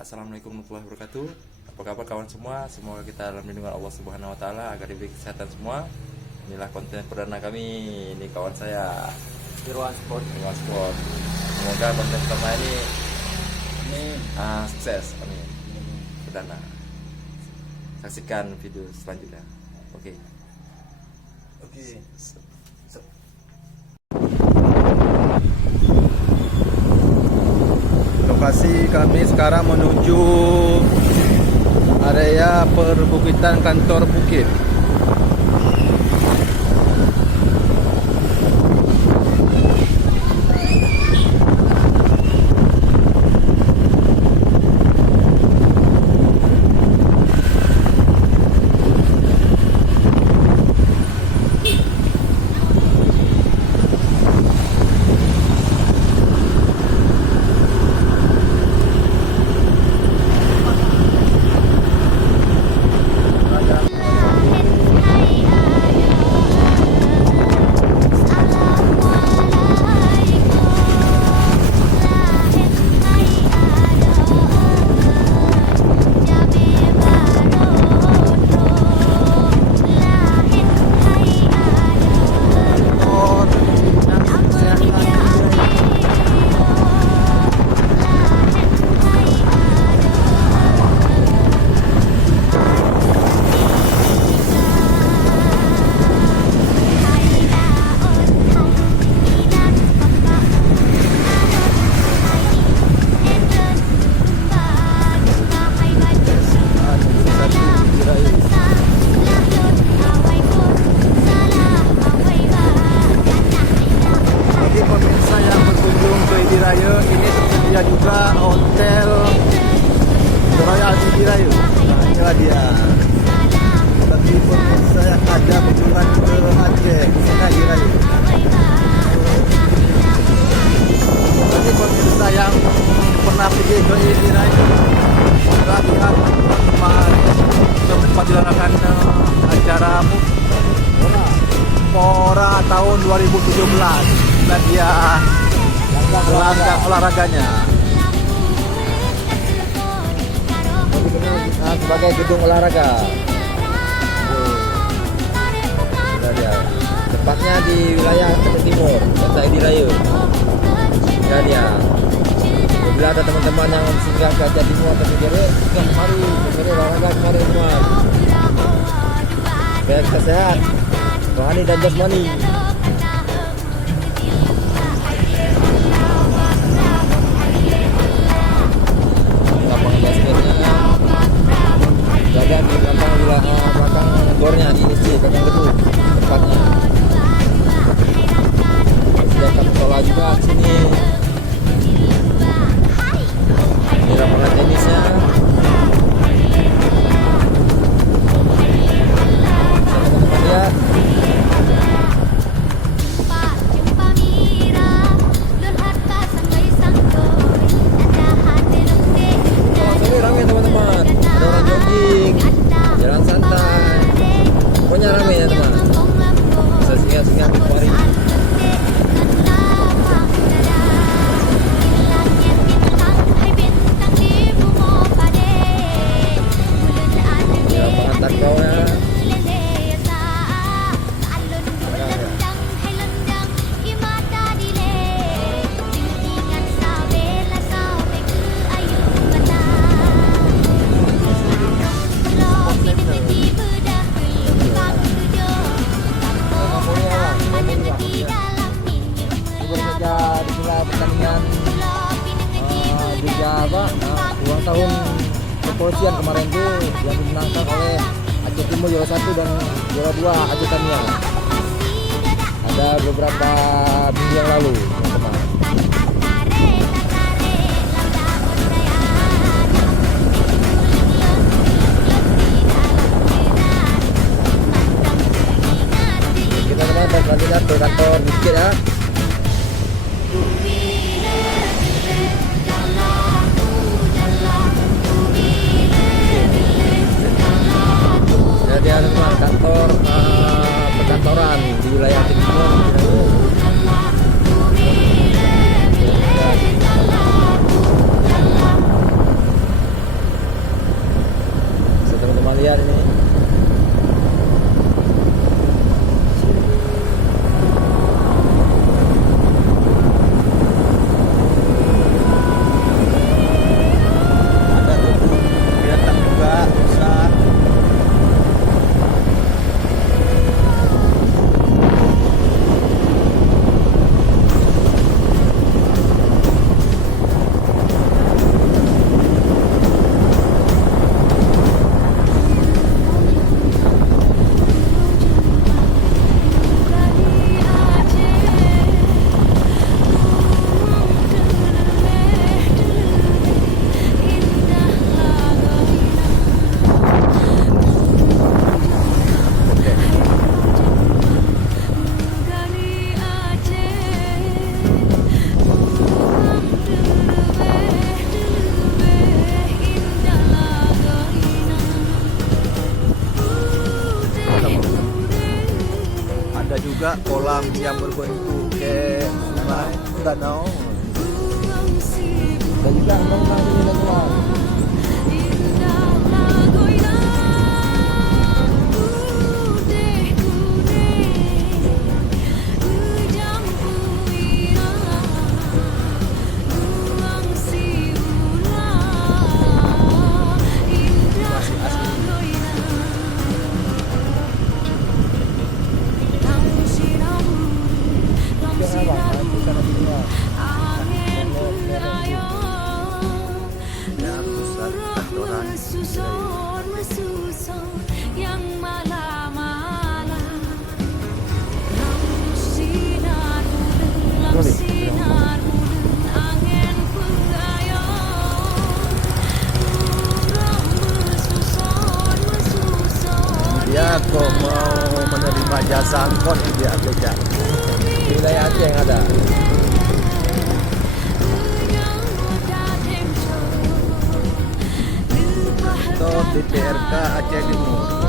Assalamualaikum warahmatullahi wabarakatuh. Apa kabar kawan semua? Semoga kita dalam lindungan Allah Subhanahu wa taala agar diberi kesehatan semua. Inilah konten perdana kami. Ini kawan saya Irwan Sport. Irwan Sport. Semoga konten pertama ini sukses. Amin. Perdana. Saksikan video selanjutnya. Oke. Lokasi kami sekarang menuju area perbukitan kantor bukit. Ini tersedia juga hotel Royal City Rayu. Nah, inilah dia. Bagi pemirsa yang ada kunjungan ke Aceh, City Rayu. Bagi pemirsa yang pernah pergi ke City Rayu, lihat tempat dilaksanakan acara Pora tahun 2017. Dan dia gelanggang olahraganya sebagai gedung olahraga. Dia tepatnya di wilayah Aceh Timur, Kota Idirayu. Dia bila ada teman-teman yang singgah ke Aceh Timur atau Idirayu, mari olahraga kemari semua. Biar kita sehat, rohani dan jasmani. Jaga di belakang gornya di sini belakang gedung tempatnya. Sediakan sekolah juga di sini. Ini lapangan tenisnya. Teman-teman lihat. Ramai teman-teman, ada orang jogging, jalan santai, pokoknya ramai ya teman. Bisa singgah-singgah kemari. Ya, pengantar bawahnya. Pertandingan ulang tahun kepolisian kemarin tuh yang dimenangkan oleh Aceh Timur juara 1 dan juara 2 Aceh Tamiang. Ada beberapa minggu yang lalu, teman-teman. Kita teman balik ke kantor bukit ya. Jadi ada kantor perkantoran di wilayah Aceh Timur. juga kolam yang berbentuk kayak sungai, danau. Dan juga memang ini lengkap. Ya, pusat kantoran yang malam-malam sinarmu dalam sinarmu angin pengayom mesusun dia kok mau menerima jasa angkot dia becak. Di wilayah Aceh yang ada. Atau DPRK Aceh Timur.